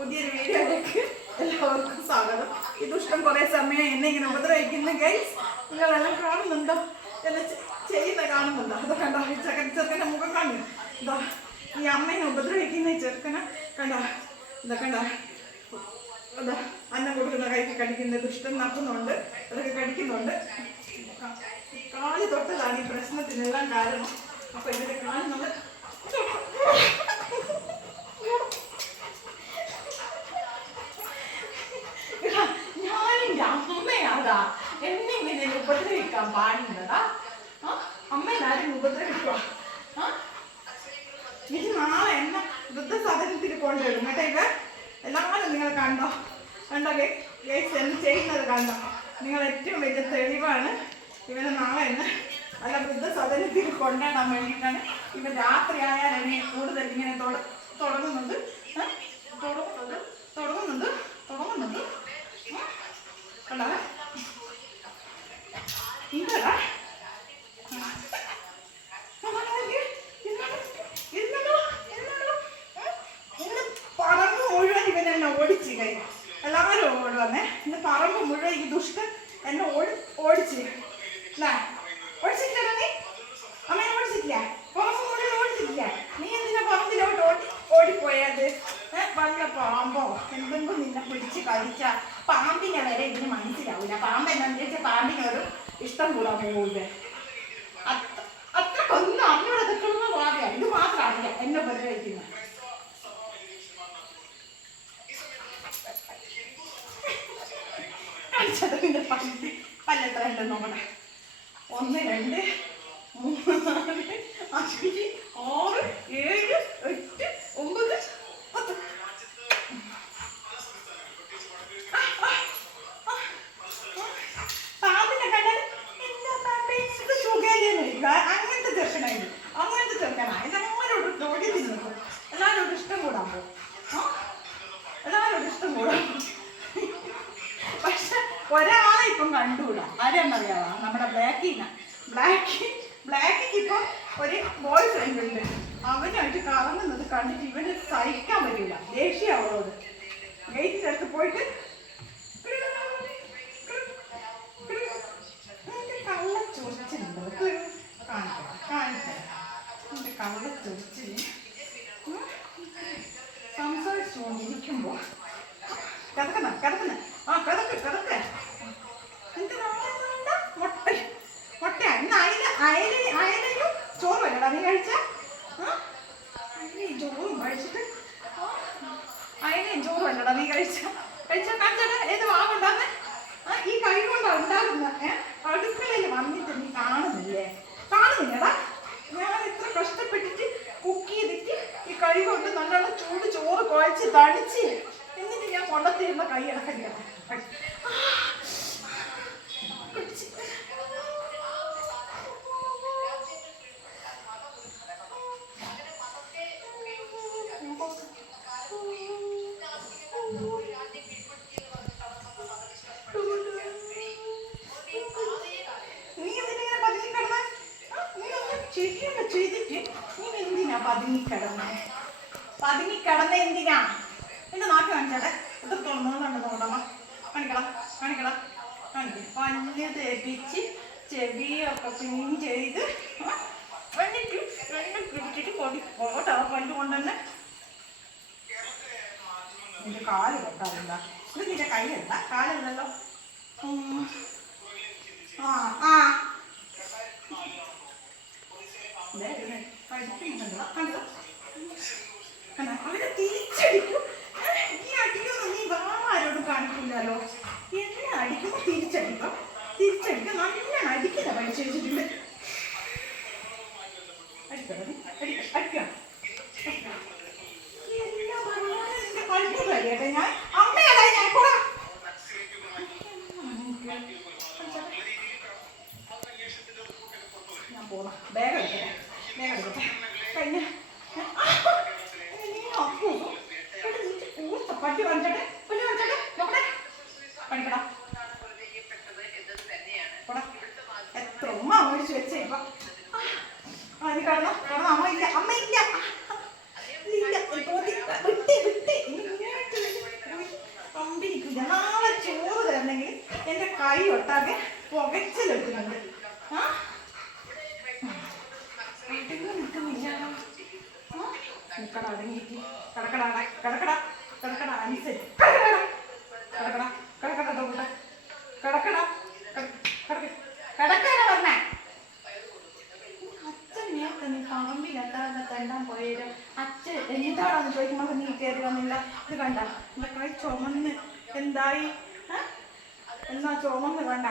പുതിയൊരു വീഡിയോയിലേക്ക് എല്ലാവർക്കും സ്വാഗതം. ഈ ദുഷ്ടം കുറെ സമയം എന്നെ ഇങ്ങനെ ഉപദ്രവിക്കുന്ന ഗൈസ് നിങ്ങളെല്ലാം കാണുന്നുണ്ടോ? ചെ- ചെയ്യുന്ന കാണുന്നുണ്ടോ? അത് കണ്ടോ? ഈ ചെക്കൻ ചെറുക്കന്റെ മുഖം കാണുന്നു എന്താ ഈ അമ്മയെ ഉപദ്രവിക്കുന്ന ഈ ചെറുക്കനെ കണ്ടോ? എന്താ കണ്ടോ? എന്താ അന്നം കൊടുക്കുന്ന കൈക്ക് കടിക്കുന്ന ദുഷ്ടം നടത്തുന്നുണ്ട് അതൊക്കെ കടിക്കുന്നുണ്ട്. കാൽ തൊട്ടതാണ് ഈ പ്രശ്നത്തിനെല്ലാം കാരണം. അപ്പൊ ഇതിന്റെ കാൽ എടാ, ഞാനെന്റെ അമ്മയാടാ എന്നെ ഇങ്ങനെ ഉപദ്രവിക്കാൻ പാടുന്നതാ ആ അമ്മേനാരും ഉപദ്രവിക്കുക എനിക്ക് നാളെ എന്നെ വൃദ്ധസദനത്തിൽ കൊണ്ടുവരും. കേട്ടോ ഇവ എല്ലാവരും നിങ്ങൾ കണ്ടോ? കണ്ടോ കേസ് എന്ന് ചെയ്യുന്നത് കണ്ടോ? നിങ്ങൾ ഏറ്റവും വലിയ തെളിവാണ്. ഇവനെ നാളെ എന്നെ അല്ല വൃദ്ധസദനത്തിൽ കൊണ്ടുവരാൻ വേണ്ടിയിട്ടാണ് ഇവ രാത്രി എന്നെ കൂടുതൽ ഇങ്ങനെ തുടങ്ങുന്നുണ്ട് തുടങ്ങുന്നത്. തുടങ്ങുന്നത്. തുടങ്ങുന്നത്. കണ്ടോ എന്താ പറമ്പ് മുഴുവൻ ഇവൻ എന്നെ ഓടിച്ച് കൈ എല്ലാവരും ഓടുവന്നേ ഇന്ന് പറമ്പ് മുഴുവൻ ഈ ദുഷ്ടൻ എന്നെ ഓടി ഓടിച്ച് അല്ലേ? ഓടിച്ചിട്ടില്ല നീ? അമ്മേനെ ഓടിച്ചിട്ടില്ല? പറമ്പ് മുഴുവൻ ഓടിച്ചിട്ടില്ല. നീ എന്തിനാ പറമ്പിലോട്ട് ഓടി ഓടിപ്പോയത്? വല്ല പാമ്പോ? എന്തെങ്കിലും നിന്നെ പിടിച്ച് കടിച്ച. പാമ്പിനെ വരെ ഇതിന് മനസ്സിലാവില്ല പാമ്പ് എന്താണെന്ന് വെച്ചാൽ പാമ്പിനൊരു ഇഷ്ടം പോകുന്നത് അത്ര- അത്രക്കൊന്നും അമ്മയോട് ഒന്നും പറയാ. ഇത് മാത്രം അറിയാം എന്നെ ഉപദ്രവിക്കുന്നത് കാണിച്ചതിന്റെ പല്ല് പല്ലെത്ര ഒന്ന് രണ്ട് മൂന്ന് നാല് അഞ്ച് ആറ് ഏഴ് എട്ട് ഒമ്പത് കണ്ടുകൂടാ? ആരെന്നറിയാവാ നമ്മുടെ ബ്ലാക്കിന. ബ്ലാക്കി ബ്ലാക്കിക്ക് ഇപ്പം ഒരു ബോയ് ഫ്രണ്ട് ഉണ്ട്. അവനായിട്ട് കറങ്ങുന്നത് കണ്ടിട്ട് ഇവന് സഹിക്കാൻ പറ്റില്ല ദേഷ്യം അവളോട് ഗേറ്റിന്റെ അടുത്ത് പോയിട്ട് കള്ള ചൊറിച്ചിലുണ്ടോ കാണിക്കാം കാണിക്കാം ഉം. സംസാരിച്ചുകൊണ്ടിരിക്കുമ്പോൾ കിടക്കുന്ന കിടക്കുന്ന ആ കിടക്ക് കിടക്ക് നിനക്ക് നാളെ വേണ്ട മുട്ട മുട്ട ഇന്ന് അയല അയല അയലയും ചോറും അല്ലടാ നീ കഴിച്ച അയലയും ചോറും കഴിച്ചിട്ട് ആ, അയലയും ചോറും അല്ലടാ നീ കഴിച്ച കഴിച്ച കാണിച്ചത് ഏത് ആ ഈ കൈ കൊണ്ടാ ഉണ്ടാകുന്ന അടുക്കളയിൽ വന്നിട്ട് നീ കാണുന്നില്ലേ? കാണുന്നില്ലടാ. ഞാൻ ഇത്ര കഷ്ടപ്പെട്ടിട്ട് കുക്ക് ചെയ്തിട്ട് ഈ കൈ കൊണ്ട് നല്ലോണം ചൂട് ചോറ് കുഴച്ച് തടിച്ച് എന്നിട്ട് ഞാൻ കൊണ്ടത്തിരുന്ന കൈ ഇടക്കില്ല എന്തിനാ പതുങ്ങി കിടന്നേ പതുങ്ങി കിടന്ന എന്തിനാ? എന്റെ നാക്ക് കാണിച്ചാലേ ഇത് നോന്നുണ്ട് നോക്കണമ കാണിക്കടാ കാണിക്കടാ. കാണിക്ക. പല്ല് തേപ്പിച്ച് ചെവിയൊക്കെ ക്ലീൻ ചെയ്ത് എന്നിട്ട് എന്നെ പിടിച്ചിട്ട് കൊടി പോട്ടോ പല്ല് കൊണ്ടുതന്നെ നിന്റെ കാൽ കൊട്ടാറുണ്ട ഇത് നിന്റെ കൈ എന്താ കാലല്ലോ ആ ആ. അവനെ തിരിച്ചടിക്കും. ഈ അടിക്കൊന്നും നീ വേറെ കാണിക്കില്ലല്ലോ. എന്നെ അടിക്കുമ്പോ തിരിച്ചടിക്കും. തിരിച്ചടിക്കും. നല്ല അടിക്കുന്ന പഠിച്ചു വെച്ചിട്ടുണ്ട് അടിക്കണം അടിക്കണം. അടിക്കണം. എന്നാ പറഞ്ഞാലും നിന്റെ കഴുത്തിൽ കഴിയട്ടെ ഞാൻ? കിടന്നു കിടന്നു അമ്മ ഇല്ല അമ്മ ഇല്ല. വിട്ട് വിട്ട്. കമ്പിരിക്കില്ല നാളെ ചോറ് തരണമെങ്കിൽ എന്റെ കൈ ഒട്ടാകെ പുകച്ചിലെടുക്കുന്നുണ്ട്. ആ? വീട്ടിൽ നിൽക്കുന്നില്ല. നിൽക്കട അടങ്ങിയിരിക്കും കിടക്കട കിടക്കട കിടക്കട. അനുസരിച്ച് നീ പറമ്പിലെത്താതെ തണ്ടാൻ പോയത് അച്ഛൻ എന്താണെന്ന് ചോദിക്കുമ്പോൾ നീ കയറി വന്നില്ല. ഇത് കണ്ട എന്റെ കൈ ചുമന്ന് എന്തായി? എന്നാ ചുമന്ന് കണ്ട.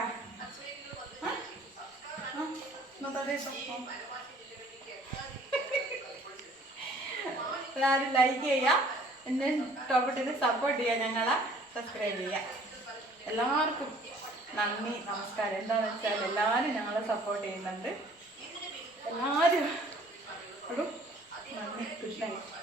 എല്ലാവരും ലൈക്ക് ചെയ്യുക എന്നെ ടോപ്പിട്ടിന് സപ്പോർട്ട് ചെയ്യാം ഞങ്ങളെ. സബ്സ്ക്രൈബ് ചെയ്യാം. എല്ലാവർക്കും നന്ദി നമസ്കാരം. എന്താണെന്ന് വെച്ചാൽ എല്ലാവരും ഞങ്ങളെ സപ്പോർട്ട് ചെയ്യുന്നുണ്ട്. എല്ലാവരും നന്ദി ഗുഡ് നൈറ്റ്